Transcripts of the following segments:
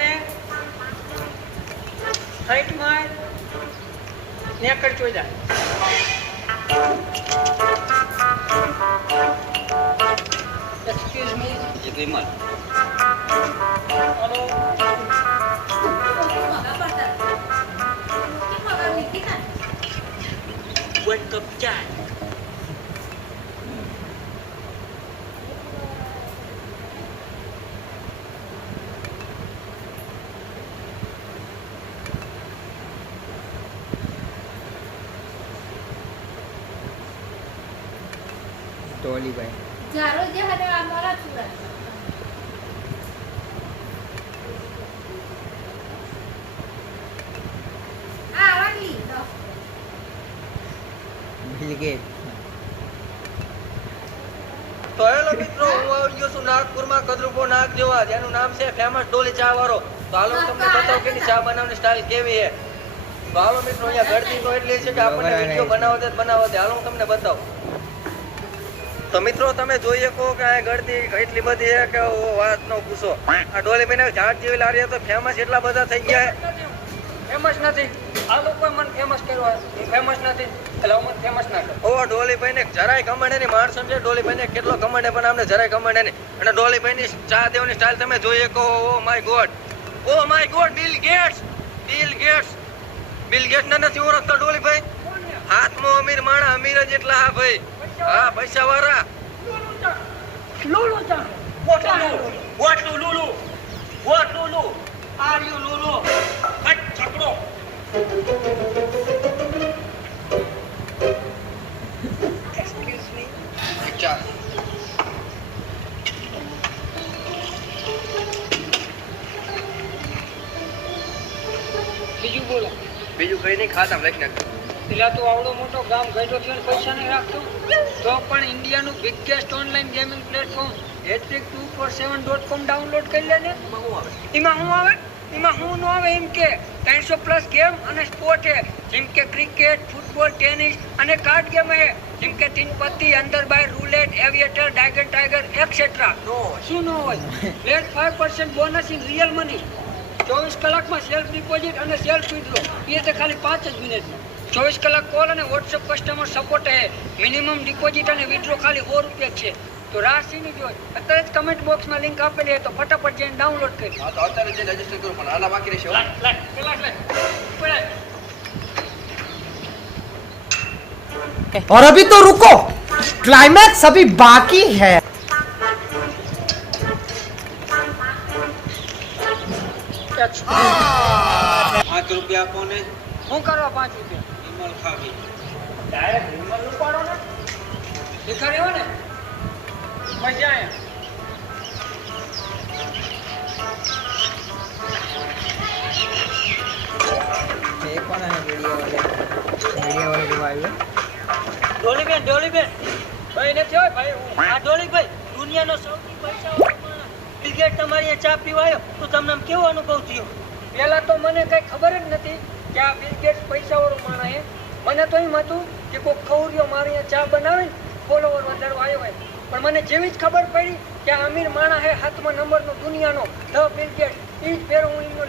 લે હાઈટ માર નેકર ચોઈ જા એક્સક્યુઝ મી જે Vimal hello World Cup dyan. ટોલી ભાઈ જારો જે હતા અમારા સુરત તો મિત્રો એટલી છે કે આપણને બનાવો દે બનાવો દે. તમને બતાવું. તો મિત્રો તમે જોઈ શકો કે આ ગળતી એટલી બધી છે કે વાત નો પૂછો. આ ડોલી બેને ઝાડ જેવી લારી તો ફેમસ એટલા બધા થઈ ગયા ફેમસ નથી. આ લોકો મને ફેમસ કર્યો ફેમસ નથી. એટલે હું ફેમસ ના કરું. ઓ ડોલીભાઈ ને જરાય કમંડ એની માણસ છે ડોલીભાઈ ને કેટલો કમંડ પણ અમને જરાય કમંડ એની અને ડોલીભાઈ ની ચા દેવાની સ્ટાઇલ તમે જોઈએ કહો ઓ my god oh my god Bill Gates Bill Gates Bill Gates ને નથી ઓળખતો ડોલીભાઈ? હાથમાં અમીર માણા અમીર જ એટલા હા ભાઈ. હા પૈસા વાળા લોલો ચા. What Lulu? બીજું બોલો. બીજું કઈ નહીં ખાતા લખી નાખ પેલા તો આવડો મોટો ગામ ગયો થયો પૈસા નહીં રાખતો. તો પણ ઇન્ડિયાનું biggest online gaming platform hattrick two four seven dot com download કરી લે ને. એમાં શું આવે? એમાં શું ન આવે એમ કે ત્રણસો પ્લસ ગેમ અને સ્પોર્ટ છે. જેમ કે ક્રિકેટ ફૂટબોલ ટેનિસ અને કાર્ડ ગેમ છે. જેમ કે Teen Patti Andar Bahar roulette aviator tiger tiger etcetera શું ન હોય? Late five percent bonus in real money ચોવીસ કલાકમાં સેલ્ફ ડિપોઝિટ અને સેલ્ફ વિડ્રો એ તો ખાલી પાંચ જ મિનિટમાં ચોવીસ કલાક કોલ અને વોટ્સઅપ કસ્ટમર સપોર્ટ છે મિનિમમ ડિપોઝિટ અને વિડ્રો ખાલી સો રૂપિયા જ છે તો રાશિની જોઈ અત્યારે જ કમેન્ટ બોક્સમાં લિંક આપેલી છે તો ફટાફટ જઈને ડાઉનલોડ કરી હા તો અત્યારે જે રજીસ્ટર કરું પણ આના બાકી રહેશે હો. લાય, લાય, પેલા લાય. પેલા. और अभी तो रुको क्लाइमैक्स अभी बाकी है બોલે શું કરવા પાંચ રૂપિયા. વિમલ ખાવી. ડાયરેક્ટ વિમલ ઉપાડો ને. એ કર્યો ને? મજા આવ્યા? ડોલીબેન ડોલીબેન ભાઈ નથી હોય ભાઈ? આ ડોલીભાઈ દુનિયાનો સૌથી પૈસા બિલ ગેટ તમારી ચા પીવાયો તો તમને કેવો અનુભવ થયો? પહેલાં તો મને કંઈ ખબર જ નથી કે આ બિલ ગેટ્સ પૈસાવાળો માણસ મને તો એમ હતું કે કોઈ ખવરીઓ મારે ચા બનાવીને ફોલોવર વધારવા આવ્યો હોય. પણ મને જેવી જ ખબર પડી કે અમીર માણસ હે હાથમાં નંબરનો દુનિયાનો. ધ બિલ એ જ પહેરો હું એમનો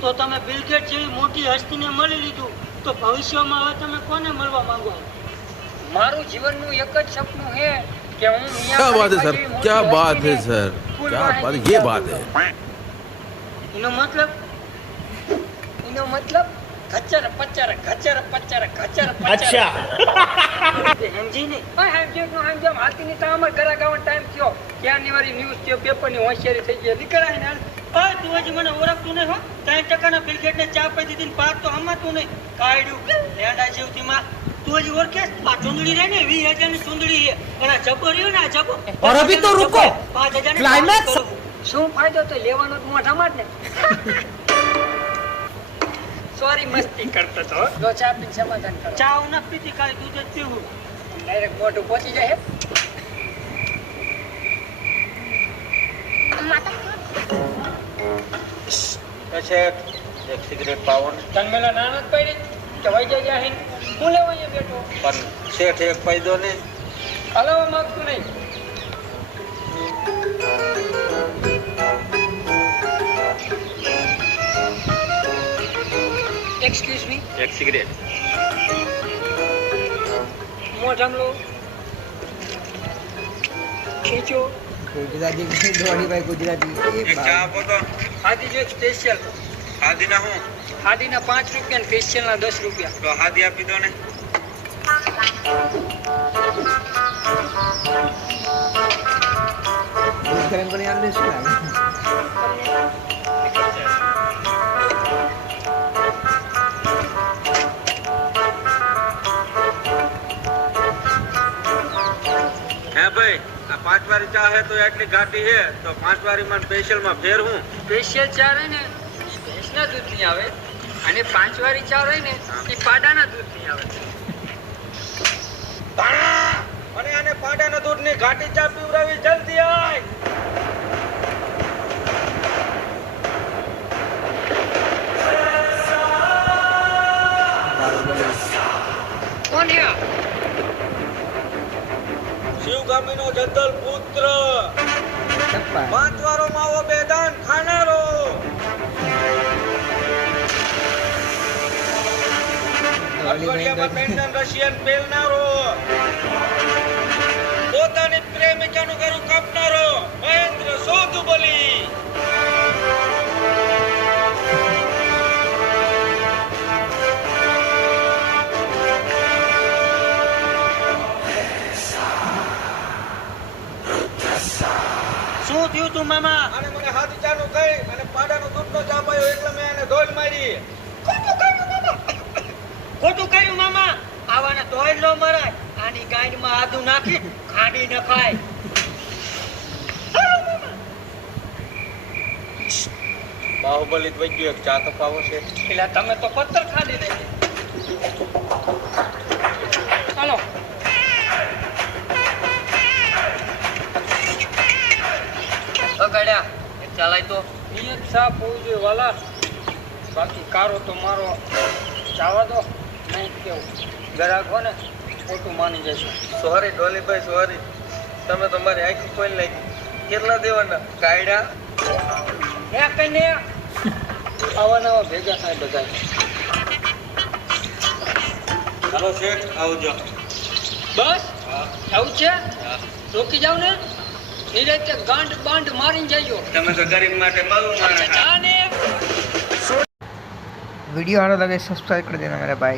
તો તમે બિલગેટ જેવી મોટી હસ્તીને મળી લીધું તો ભવિષ્યમાં હવે તમે કોને મળવા માંગો? મારું જીવનનું એક જ સપનું હે કે હું ક્યાં બાત હે સર ક્યાં બાત હે સર क्या बात ये बात है એનો મતલબ એનો મતલબ ખચર પચર ખચર પચર ખચર પચર અચ્છા સમજી નહીં હા હેમજેમ નો હેમજેમ હાથીની તો અમાર ઘરે ગાવાનો ટાઈમ થયો ક્યાંની વાળી ન્યૂઝ થયો પેપરની હોશિયારી થઈ ગઈ નીકળાય ને હાલ. ઓય તું હજી મને ઓળખતું નહીં હો ત્રણ ટકાના બિલગેટને ચા પી દીધી ને પાંચ તો હમાતું નહીં કાઢ્યું લેંડા જેવતી માં તું જ ઓળખે આ ચુંદડી રે ને 20000 ની ચુંદડી છે. અને આ જબ્બો તો લેવાનો જ મોઢામાં જ સોરી મસ્તી કરતો તો ચા પીને સમાધાન કરો. ચા હું નથી પીતી કાલે દૂધ જ પીવું. ડાયરેક્ટ મોઢું પહોંચી જાય. છે એક સિગરેટ પાવન. તન મેલા નાનક પડી ચવાઈ જાય હું લેવા અહીંયા બેઠો? પણ શેઠ એક ફાયદો નહીં. હલાવવા માંગતું નહીં. એક્સક્યુઝ મી એક સિગરેટ મોઢામ જામલો. ખેંચો. ગુજરાતી ડોલીભાઈ ગુજરાતી. એ એક ચા આપો તો. હાદી જો સ્પેશિયલ હાદીના હું? હાદીના પાંચ રૂપિયા ને ફેશિયલના દસ રૂપિયા. તો હાદી આપી દો ને. હે ભાઈ આ પાંચ વારી ચા હે તો એટલી ઘાટી હે તો પાંચ વારી માં સ્પેશિયલમાં ફેર હું સ્પેશિયલ ચા ને ભેંસના દૂધની આવે. અને પાંચ વાળી ચા હોય ને એ પાડાના દૂધની આવે. અને આને પાડાના દૂધની ઘાટી ચા પીવડાવી જલ્દી આય! બાહુબલી કોણ શિવગામી નો જદ્દલ પુત્ર. પાંચ રશિયન પેલનારો. પોતાની પ્રેમિકાનું ઘરું કાપનારો મહેન્દ્ર સોધુબલી. શું થયું તું મામા? અને મને હાથી ચાનું કઈ અને પાડાનો દૂધનો ચાપાયો એટલે મેં એને ધોલ મારી. ખોટું કર્યું મામા? આવાને તોય ન મરાય. આની ગાયમાં આદુ નાખી ખાંડી ખાય બાહુબલી વૈદ્યુ એક ચા તો પાવો છે. એટલે તમે તો પથ્થર ખાલી દે ચાલો અગાડ્યા ચાલાય તો નિયત સાફ હોવું જોઈએ વાલા. બાકી કારો તો મારો. ચાવા દો. નહીં કેવું ગ્રાહક હો ને ખોટું માની જશે સોરી ડોલીભાઈ સોરી તમે તમારી આંખ ખોલી નાખી કેટલા દેવાના કાયડા ને કઈ ને આવા નવા ભેગા થાય બધા હાલો શેઠ આવજો બસ આવું છે રોકી જાવ ને નિરાતે ગાંઠ બાંધ મારીને જઈજો તમે તો ગરીબ માટે માલુમ માણસ જાને वीडियो आना लगे सब्सक्राइब कर देना मेरा भाई